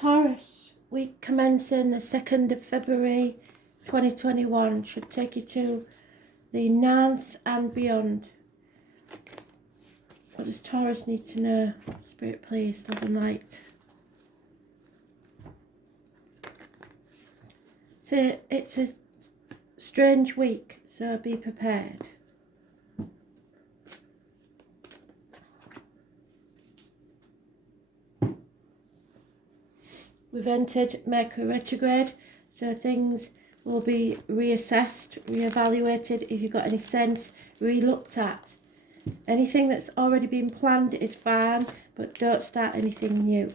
Taurus, week commencing the 2nd of February 2021 should take you to the 9th and beyond. What does Taurus need to know? Spirit, please, love and light. It's a strange week, so be prepared. We've entered Mercury retrograde, so things will be reassessed, reevaluated. If you've got any sense, re-looked at. Anything that's already been planned is fine, but don't start anything new.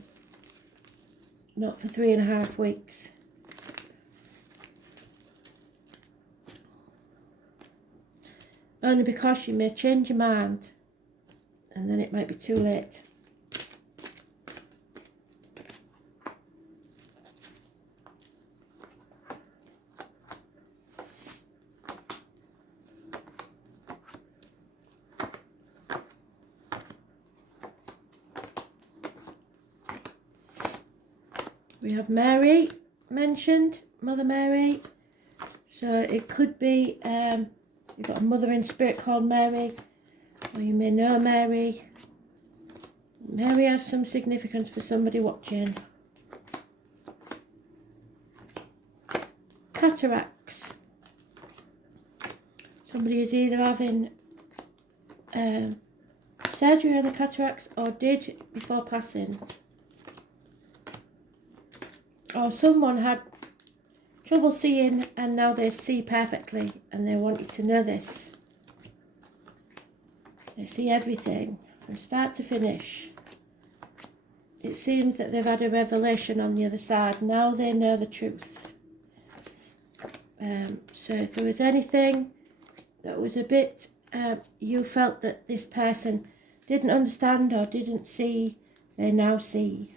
Not for 3.5 weeks. Only because you may change your mind, and then it might be too late. We have Mary mentioned, Mother Mary. So it could be you've got a mother in spirit called Mary, or you may know Mary. Mary has some significance for somebody watching. Cataracts. Somebody is either having surgery on the cataracts or did before passing. Or someone had trouble seeing and now they see perfectly and they want you to know this. They see everything from start to finish. It seems that they've had a revelation on the other side. Now they know the truth. So if there was anything that was a bit, you felt that this person didn't understand or didn't see, they now see.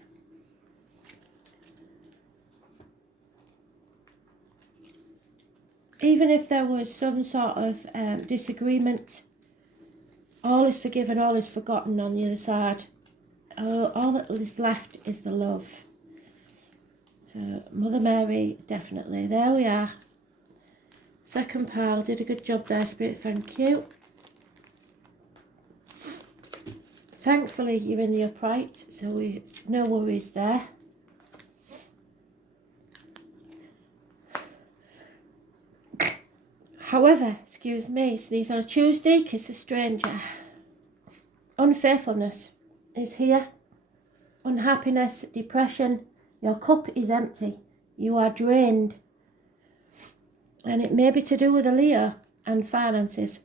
Even if there was some sort of disagreement, all is forgiven, all is forgotten on the other side. All that is left is the love. So, Mother Mary, definitely. There we are. Second pile, did a good job there, Spirit, thank you. Thankfully, you're in the upright, so no worries there. However, excuse me, sneeze on a Tuesday, kiss a stranger. Unfaithfulness is here. Unhappiness, depression. Your cup is empty. You are drained. And it may be to do with a Leo and finances.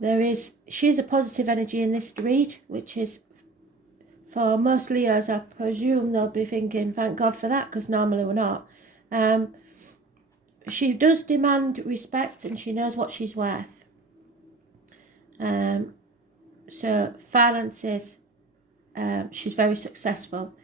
She's a positive energy in this read, which is, for most Leos, I presume they'll be thinking, thank God for that, because normally we're not. She does demand respect and she knows what she's worth. So finances, she's very successful.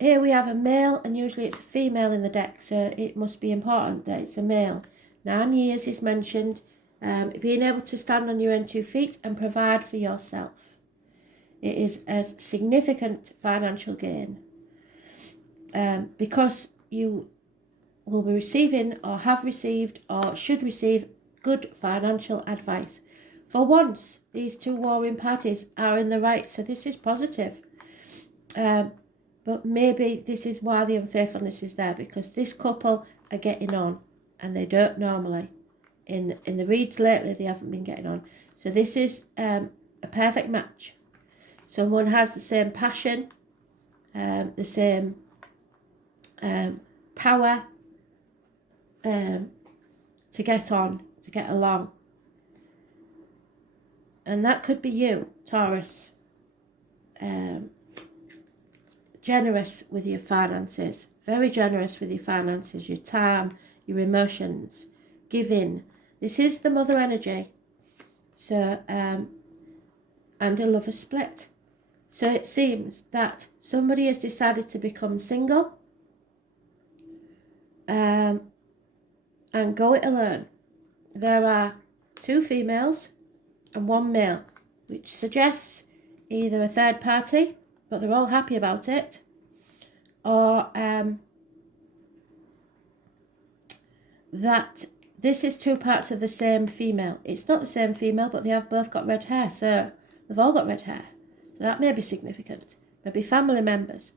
Here we have a male, and usually it's a female in the deck, so it must be important that it's a male. 9 years is mentioned. Being able to stand on your own 2 feet and provide for yourself. It is a significant financial gain. Because you will be receiving or have received or should receive good financial advice. For once, these 2 warring parties are in the right, so this is positive. But maybe this is why the unfaithfulness is there, because this couple are getting on and they don't normally. In the reads lately, they haven't been getting on. So this is a perfect match. Someone has the same passion, the same power, to get on, to get along. And that could be you, Taurus. Generous with your finances. Very generous with your finances, your time, your emotions. Giving. This is the mother energy. So, and a lover split. So it seems that somebody has decided to become single. And go it alone. There are 2 females and 1 male, which suggests either a third party but they're all happy about it. Or that this is two parts of the same female. It's not the same female, but they have both got red hair. So they've all got red hair. So that may be significant. Maybe family members.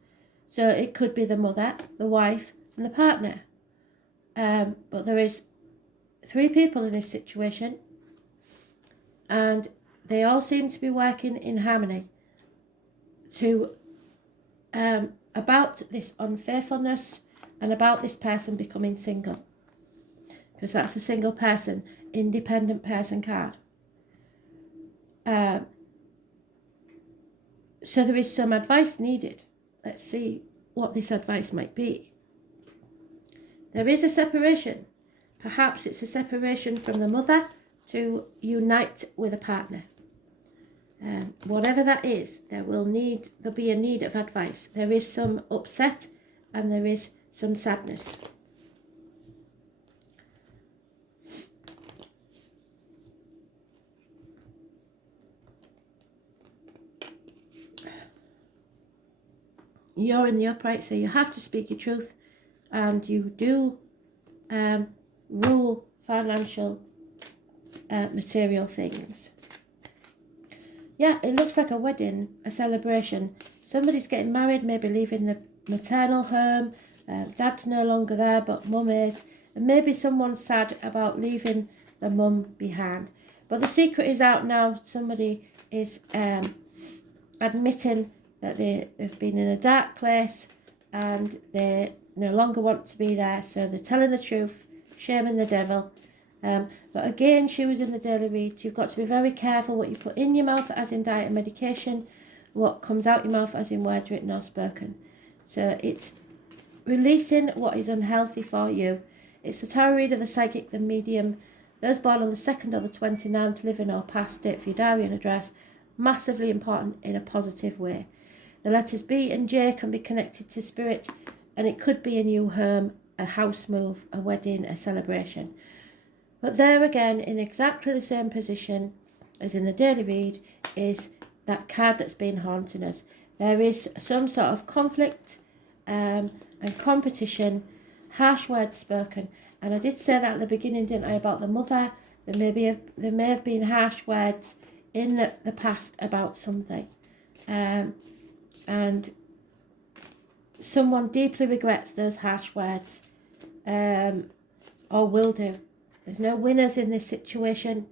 So it could be the mother, the wife, and the partner. But there is 3 people in this situation, and they all seem to be working in harmony to about this unfaithfulness and about this person becoming single, because that's a single person, independent person card. So there is some advice needed. Let's see what this advice might be. There is a separation. Perhaps it's a separation from the mother to unite with a partner. Whatever that is, there'll be a need of advice. There is some upset and there is some sadness. You're in the upright, so you have to speak your truth, and you do rule financial material things. Yeah, it looks like a wedding, a celebration. Somebody's getting married, maybe leaving the maternal home. Dad's no longer there, but mum is. And maybe someone's sad about leaving the mum behind. But the secret is out now. Somebody is admitting that they've been in a dark place and they no longer want to be there. So they're telling the truth, shaming the devil. But again, she was in the daily read. You've got to be very careful what you put in your mouth, as in diet and medication, what comes out your mouth, as in words written or spoken. So it's releasing what is unhealthy for you. It's the tarot reader, the psychic, the medium, those born on the 2nd or the 29th, living or past, date for your diary and address. Massively important in a positive way. The letters B and J can be connected to spirit, and it could be a new home, a house move, a wedding, a celebration. But there again, in exactly the same position as in the daily read, is that card that's been haunting us. There is some sort of conflict and competition, harsh words spoken. And I did say that at the beginning, didn't I, about the mother? There may have been harsh words in the past about something. And someone deeply regrets those harsh words, or will do. There's no winners in this situation,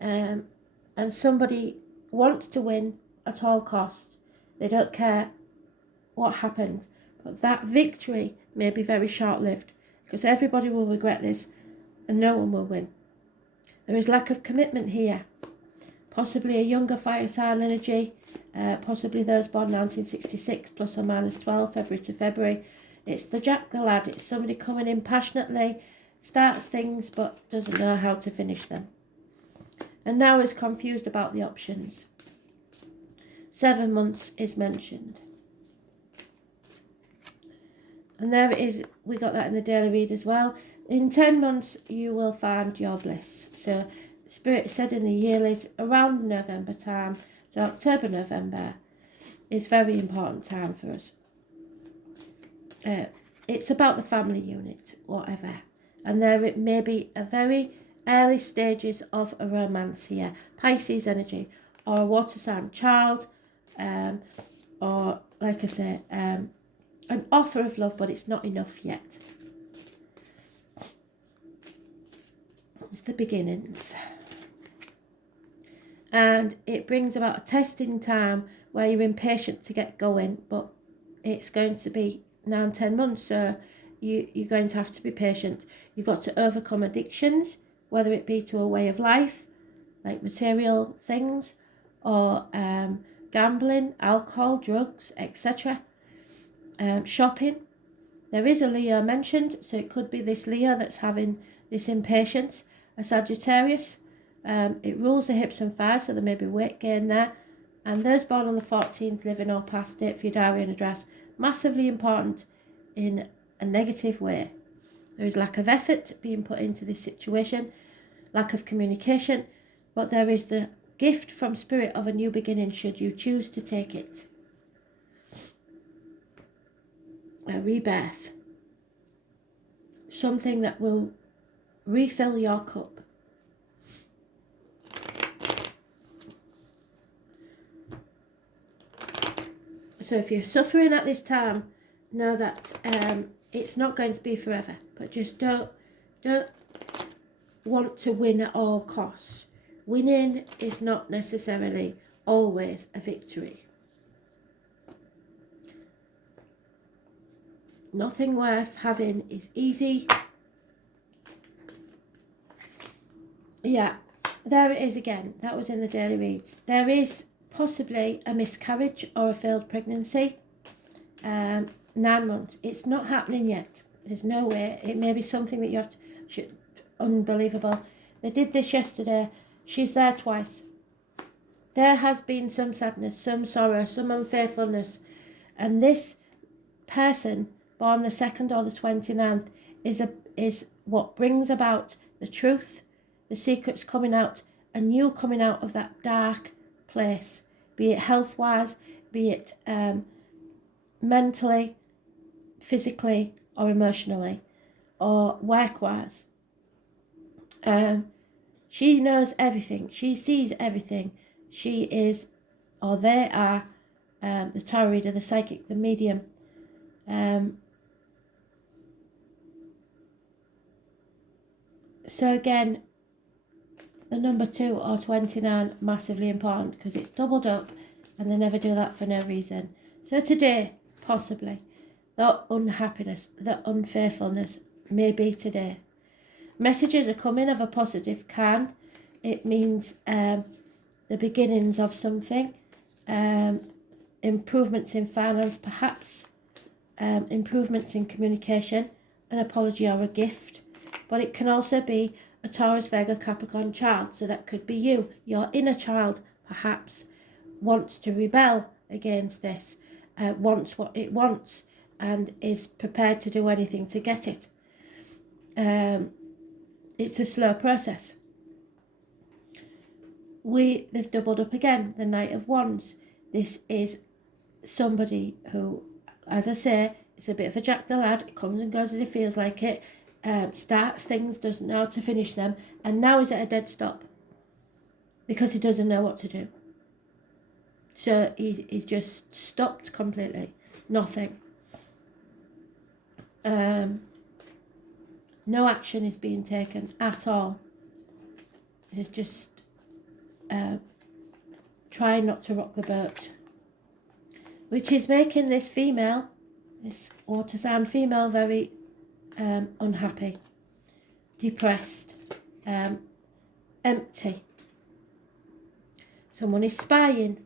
and somebody wants to win at all costs. They don't care what happens, but that victory may be very short-lived, because everybody will regret this and no one will win. There is lack of commitment here. Possibly a younger fire sign energy, possibly those born 1966 plus or minus 12, February to February. It's the Jack the Lad. It's somebody coming in passionately, starts things but doesn't know how to finish them. And now is confused about the options. 7 months is mentioned. And there it is. We got that in the daily read as well. In 10 months, you will find your bliss. So Spirit said in the yearlies around November time, so October, November is very important time for us. It's about the family unit, whatever. And there it may be a very early stages of a romance here. Pisces energy, or a water sign child, or like I say, an offer of love, but it's not enough yet. It's the beginnings. And it brings about a testing time where you're impatient to get going, but it's going to be 9-10 months, so you're going to have to be patient. You've got to overcome addictions, whether it be to a way of life, like material things, or gambling, alcohol, drugs, etc. Shopping. There is a Leo mentioned, so it could be this Leo that's having this impatience. A Sagittarius. It rules the hips and thighs, so there may be weight gain there. And those born on the 14th, living or past, date for your diary and address, massively important in a negative way. There is lack of effort being put into this situation, lack of communication, but there is the gift from Spirit of a new beginning should you choose to take it. a rebirth, something that will refill your cup. So if you're suffering at this time, know that it's not going to be forever, but just don't want to win at all costs. Winning is not necessarily always a victory. Nothing worth having is easy. Yeah, there it is again. That was in the daily reads. There is possibly a miscarriage or a failed pregnancy. 9 months. It's not happening yet. There's no way. It may be something that you have to... Unbelievable. They did this yesterday. She's there twice. There has been some sadness, some sorrow, some unfaithfulness. And this person, born the 2nd or the 29th, is what brings about the truth, the secrets coming out, and you coming out of that dark place, be it health-wise, be it mentally, physically, or emotionally, or work-wise. She knows everything. She sees everything. She is, or they are, the tarot reader, the psychic, the medium. So again, the number 2 or 29, massively important because it's doubled up and they never do that for no reason. So today, possibly, the unhappiness, the unfaithfulness may be today. Messages are coming of a positive kind. It means the beginnings of something, improvements in finance perhaps, improvements in communication, an apology or a gift. But it can also be a Taurus, Virgo, Capricorn child. So that could be you. Your inner child perhaps wants to rebel against this, wants what it wants and is prepared to do anything to get it. It's a slow process. They've doubled up again, the Knight of Wands. This is somebody who, as I say, is a bit of a Jack the Lad. It comes and goes as it feels like it. Starts things, doesn't know how to finish them, and now he's at a dead stop because he doesn't know what to do. So he's just stopped completely. Nothing. No action is being taken at all. It's just trying not to rock the boat, which is making this female, this water sign female, very unhappy, depressed, empty. Someone is spying.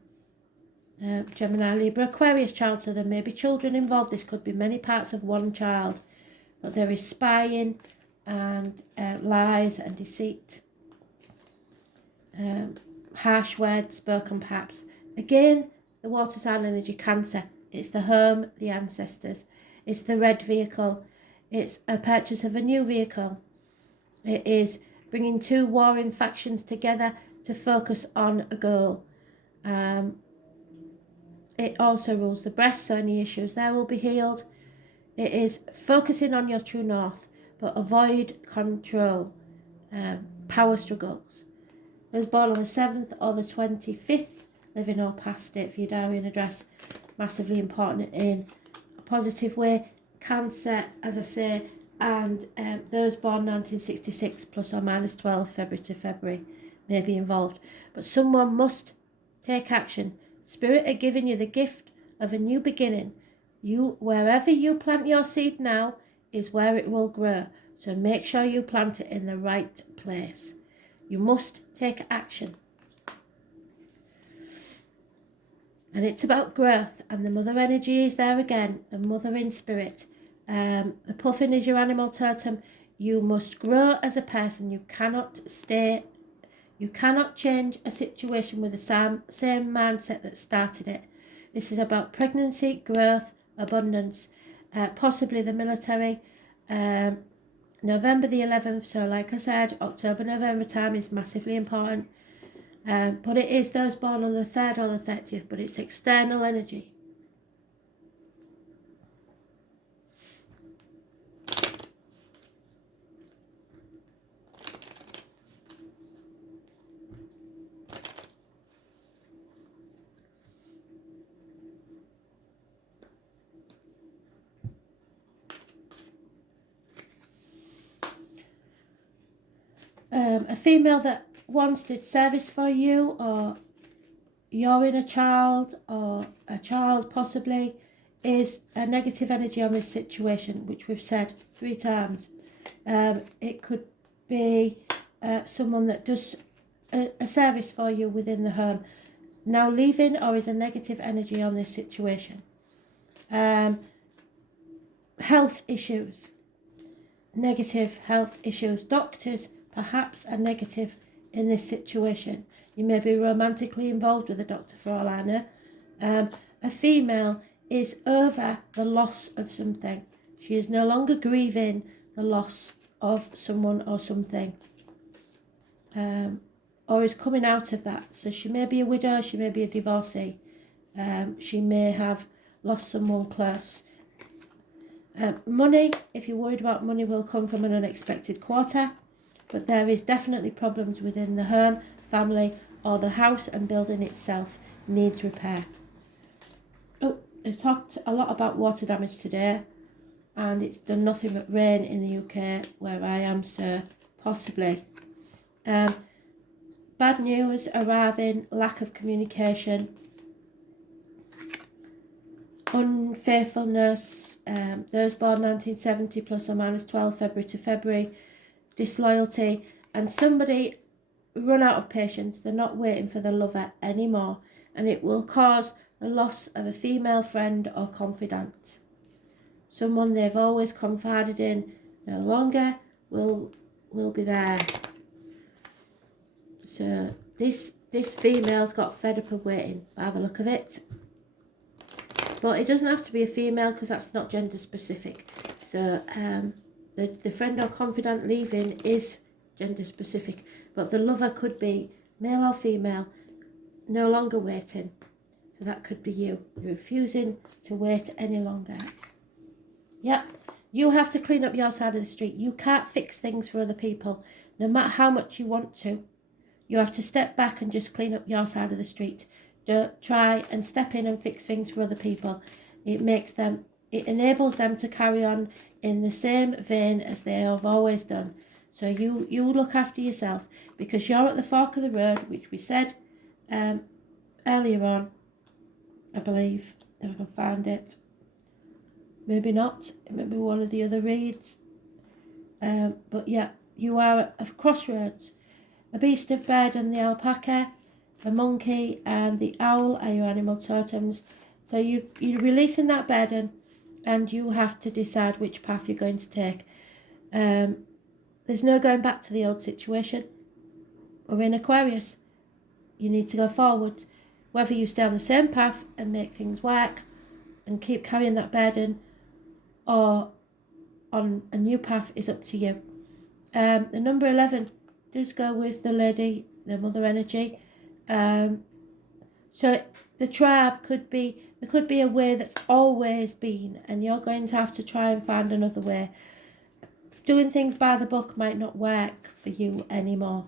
Gemini, Libra, Aquarius child, so there may be children involved. This could be many parts of one child, but there is spying and lies and deceit, harsh words spoken perhaps. Again, the water sign energy, Cancer. It's the home, the ancestors. It's the red vehicle. It's a purchase of a new vehicle. It is bringing 2 warring factions together to focus on a goal. It also rules the breast, so any issues there will be healed. It is focusing on your true north, but avoid control, power struggles. Those born on the 7th or the 25th, living or past it for your diary and address, massively important in a positive way. Cancer, as I say, and those born 1966 plus or minus 12 February to February may be involved. But someone must take action. Spirit are giving you the gift of a new beginning. Wherever you plant your seed now is where it will grow. So make sure you plant it in the right place. You must take action. And it's about growth, and the mother energy is there again, the mother in spirit. The puffin is your animal totem. You must grow as a person. You cannot change a situation with the same mindset that started it. This is about pregnancy, growth, abundance, possibly the military. November the 11th, so like I said, October, November time is massively important. But it is those born on the 3rd or the 30th, but it's external energy. A female that once did service for you, or you're in a child, or a child possibly, is a negative energy on this situation, which we've said 3 times. It could be someone that does a service for you within the home, now leaving, or is a negative energy on this situation. Health issues, negative health issues. Doctors perhaps are negative in this situation. You may be romantically involved with a doctor for all I know. A female is over the loss of something. She is no longer grieving the loss of someone or something, or is coming out of that. So she may be a widow, she may be a divorcee, she may have lost someone close. Money, if you're worried about money, will come from an unexpected quarter, but there is definitely problems within the home, family, or the house and building itself needs repair. Oh, I talked a lot about water damage today, and it's done nothing but rain in the UK where I am, so possibly. Bad news arriving, lack of communication, unfaithfulness, those born 1970 plus or minus 12 February to February, disloyalty, and somebody run out of patience. They're not waiting for the lover anymore, and it will cause the loss of a female friend or confidant. Someone they've always confided in no longer will be there. So this female's got fed up of waiting by the look of it. But it doesn't have to be a female, because that's not gender specific. So the friend or confidant leaving is gender specific, but the lover could be male or female, no longer waiting. So that could be you. You're refusing to wait any longer. Yep, you have to clean up your side of the street. You can't fix things for other people, no matter how much you want to. You have to step back and just clean up your side of the street. Don't try and step in and fix things for other people. It enables them to carry on in the same vein as they have always done. So you look after yourself, because you're at the fork of the road, which we said earlier on, I believe, if I can find it. Maybe not. It may be one of the other reads. But yeah, you are at a crossroads. A beast of burden, the alpaca, the monkey, and the owl are your animal totems. So you're releasing that burden, and you have to decide which path you're going to take. There's no going back to the old situation. We're in Aquarius. You need to go forward. Whether you stay on the same path and make things work and keep carrying that burden, or on a new path, is up to you. The number 11 does go with the lady, the mother energy. So the tribe could be a way that's always been, and you're going to have to try and find another way. Doing things by the book might not work for you anymore.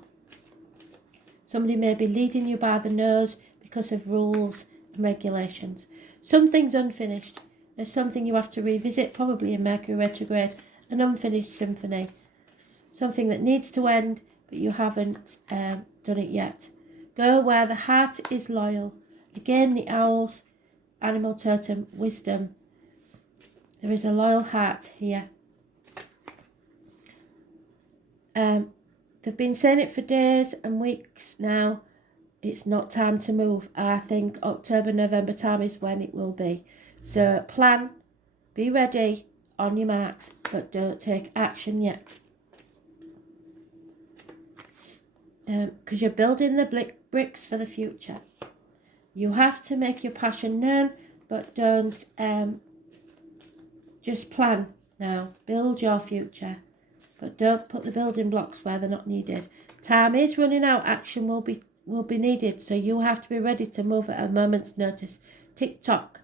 Somebody may be leading you by the nose because of rules and regulations. Something's unfinished. There's something you have to revisit, probably in Mercury retrograde, an unfinished symphony. Something that needs to end, but you haven't done it yet. Go where the heart is loyal. Again, the owl's animal totem, wisdom. There is a loyal heart here. They've been saying it for days and weeks now. It's not time to move. I think October, November time is when it will be. So plan, be ready, on your marks, but don't take action yet. Because you're building the bricks for the future. You have to make your passion known, but don't just plan now. Build your future, but don't put the building blocks where they're not needed. Time is running out. Action will be needed, so you have to be ready to move at a moment's notice. Tick tock.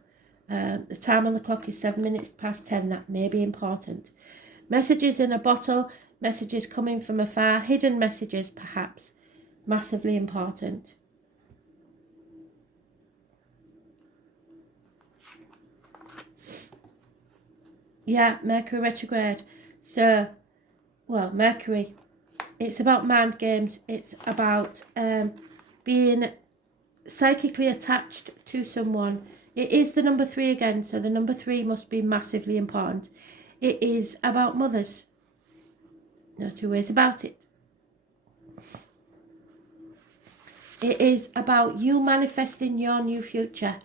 The time on the clock is 7 minutes past 10. That may be important. Messages in a bottle. Messages coming from afar. Hidden messages, perhaps. Massively important. Yeah, Mercury retrograde. So, well, Mercury It's about mind games. It's about being psychically attached to someone. It is the number 3 again, so the number 3 must be massively important. It is about mothers. No two ways about it. It is about you manifesting your new future.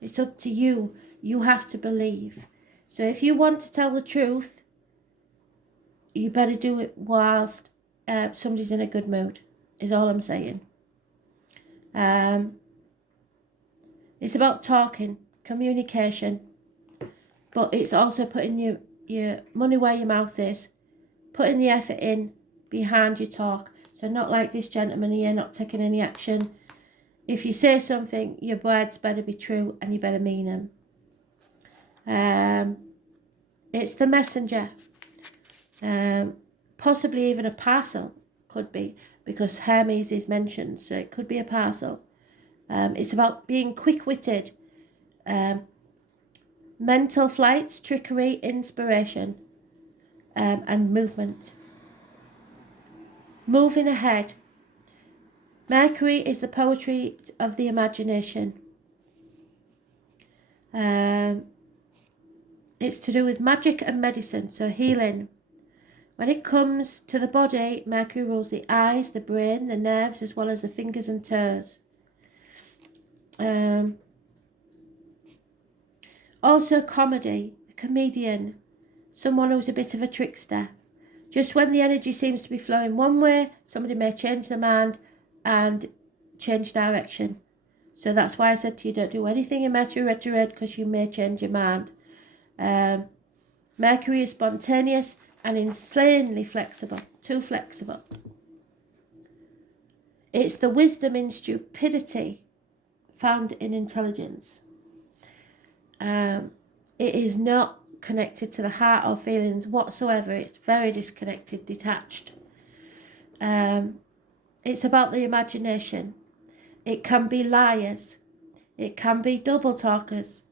It's up to you. You have to believe. So if you want to tell the truth, you better do it whilst somebody's in a good mood, is all I'm saying. It's about talking, communication, but it's also putting your money where your mouth is, putting the effort in behind your talk. So not like this gentleman here, not taking any action. If you say something, your words better be true and you better mean them. It's the messenger. Possibly even a parcel, could be, because Hermes is mentioned, so it could be a parcel. It's about being quick-witted, mental flights, trickery, inspiration, and movement. Moving ahead. Mercury is the poetry of the imagination. It's to do with magic and medicine, so healing. When it comes to the body, Mercury rules the eyes, the brain, the nerves, as well as the fingers and toes. Also comedy, a comedian, someone who's a bit of a trickster. Just when the energy seems to be flowing one way, somebody may change their mind and change direction. So that's why I said to you, don't do anything in Mercury retrograde, because you may change your mind. Mercury is spontaneous and insanely flexible, too flexible. It's the wisdom in stupidity found in intelligence. It is not connected to the heart or feelings whatsoever. It's very disconnected, detached. It's about the imagination. It can be liars. It can be double talkers.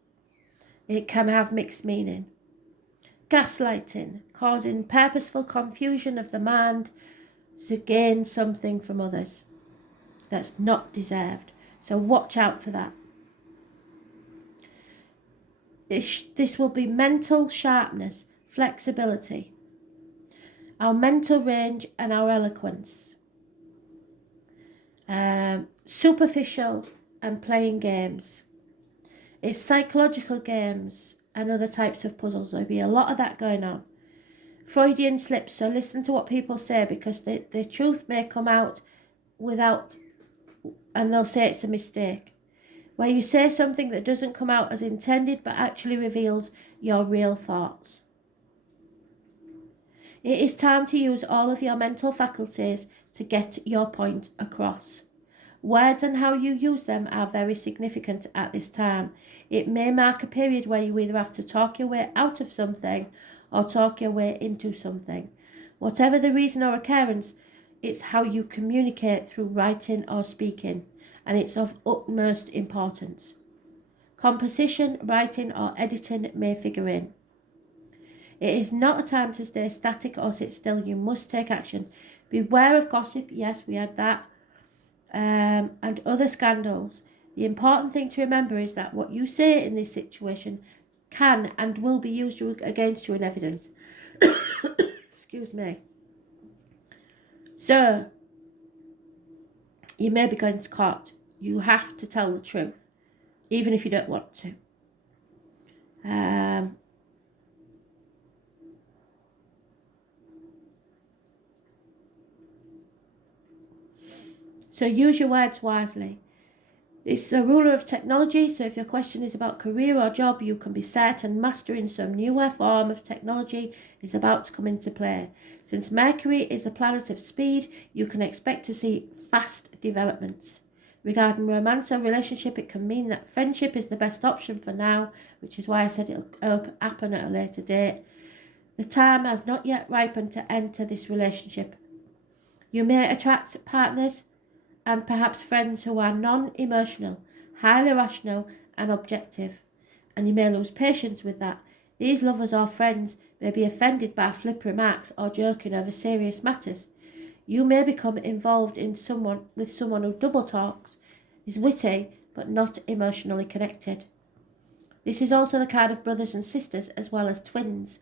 It can have mixed meaning. Gaslighting, causing purposeful confusion of the mind to gain something from others that's not deserved. So watch out for that. This will be mental sharpness, flexibility, our mental range and our eloquence. Superficial and playing games. It's psychological games and other types of puzzles. There'll be a lot of that going on. Freudian slips, so listen to what people say, because the truth may come out without, and they'll say it's a mistake. Where you say something that doesn't come out as intended but actually reveals your real thoughts. It is time to use all of your mental faculties to get your point across. Words and how you use them are very significant at this time. It may mark a period where you either have to talk your way out of something or talk your way into something. Whatever the reason or occurrence, it's how you communicate through writing or speaking, and it's of utmost importance. Composition, writing or editing may figure in. It is not a time to stay static or sit still. You must take action. Beware of gossip. Yes, we had that. And other scandals. The important thing to remember is that what you say in this situation can and will be used against you in evidence. Excuse me. So, you may be going to court. You have to tell the truth, even if you don't want to. So use your words wisely. It's a ruler of technology, so if your question is about career or job, you can be certain mastering some newer form of technology is about to come into play. Since Mercury is the planet of speed, you can expect to see fast developments. Regarding romance or relationship, it can mean that friendship is the best option for now, which is why I said it'll happen at a later date. The time has not yet ripened to enter this relationship. You may attract partners and perhaps friends who are non-emotional, highly rational and objective, and you may lose patience with that. These lovers or friends may be offended by flip remarks or joking over serious matters. You may become involved with someone who double talks, is witty, but not emotionally connected. This is also the card of brothers and sisters as well as twins.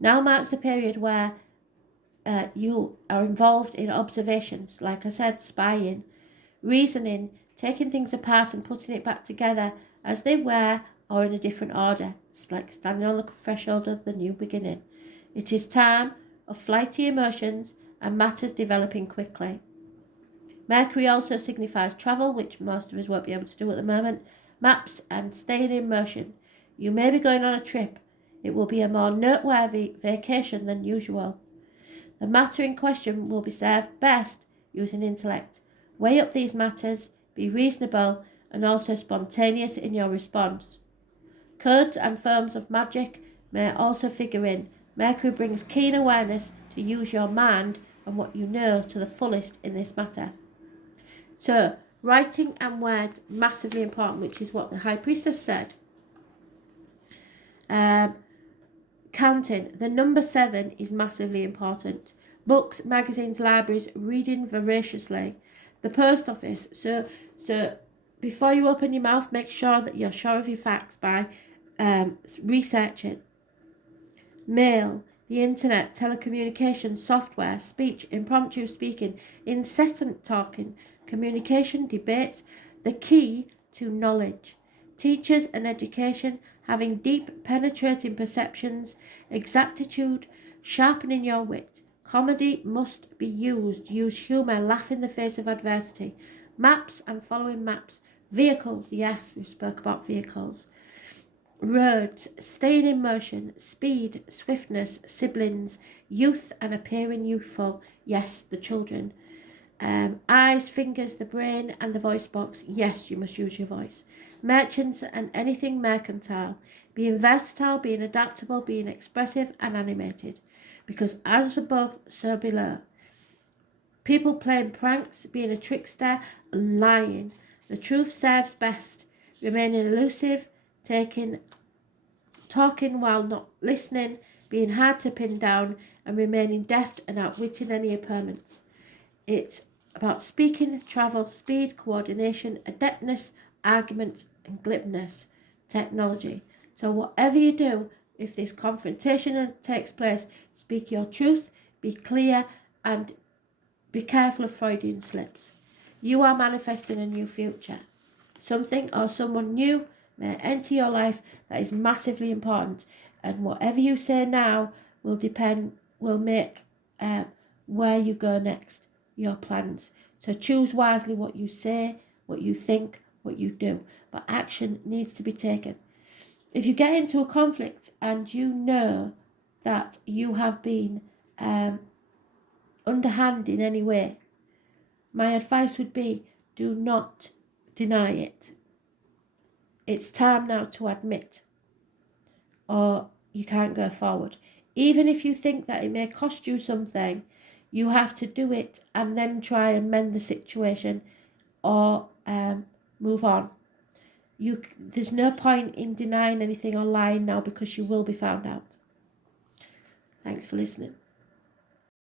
Now marks a period where you are involved in observations, like I said, spying, reasoning, taking things apart and putting it back together as they were or in a different order. It's like standing on the threshold of the new beginning. It is time of flighty emotions and matters developing quickly. Mercury also signifies travel, which most of us won't be able to do at the moment, maps and staying in motion. You may be going on a trip. It will be a more noteworthy vacation than usual. The matter in question will be served best using intellect. Weigh up these matters, be reasonable and also spontaneous in your response. Codes and forms of magic may also figure in. Mercury brings keen awareness to use your mind and what you know to the fullest in this matter. So, writing and words, massively important, which is what the High Priestess said. Counting, the number 7 is massively important. Books, magazines, libraries, reading voraciously. The post office. So before you open your mouth, make sure that you're sure of your facts by researching. Mail, the internet, telecommunications, software, speech, impromptu speaking, incessant talking, communication, debates, the key to knowledge. Teachers and education, having deep, penetrating perceptions, exactitude, sharpening your wit. Comedy must be used. Use humour, laugh in the face of adversity. Maps and following maps. Vehicles, yes, we spoke about vehicles. Roads, staying in motion, speed, swiftness, siblings, youth and appearing youthful, yes, the children. Eyes, fingers, the brain and the voice box, yes, you must use your voice. Merchants and anything mercantile, being versatile, being adaptable, being expressive and animated, because as above, so below. People playing pranks, being a trickster and lying. The truth serves best, remaining elusive, talking while not listening, being hard to pin down and remaining deft and outwitting any opponents. It's about speaking, travel, speed, coordination, adeptness, arguments and glibness, technology. So whatever you do, if this confrontation takes place, speak your truth, be clear and be careful of Freudian slips. You are manifesting a new future. Something or someone new may enter your life that is massively important, and whatever you say now will make where you go next, your plans. So choose wisely what you say, what you think, what you do, but action needs to be taken. If you get into a conflict and you know that you have been underhand in any way, my advice would be do not deny it. It's time now to admit, or you can't go forward. Even if you think that it may cost you something, you have to do it and then try and mend the situation or move on. There's no point in denying anything or lying now because you will be found out. Thanks for listening.